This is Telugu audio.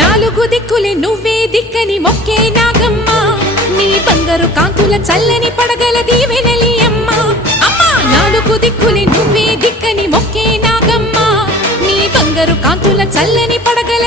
నాలుగు దిక్కులే నువ్వే దిక్కని మొక్కే నాగమ్మ నీ బంగారు కాంతుల చల్లని పడగల దీవెనలి అమ్మ అమ్మా నాలుగు దిక్కులే నువ్వే దిక్కని మొక్కే నాగమ్మ నీ బంగారు కాంతుల చల్లని పడగల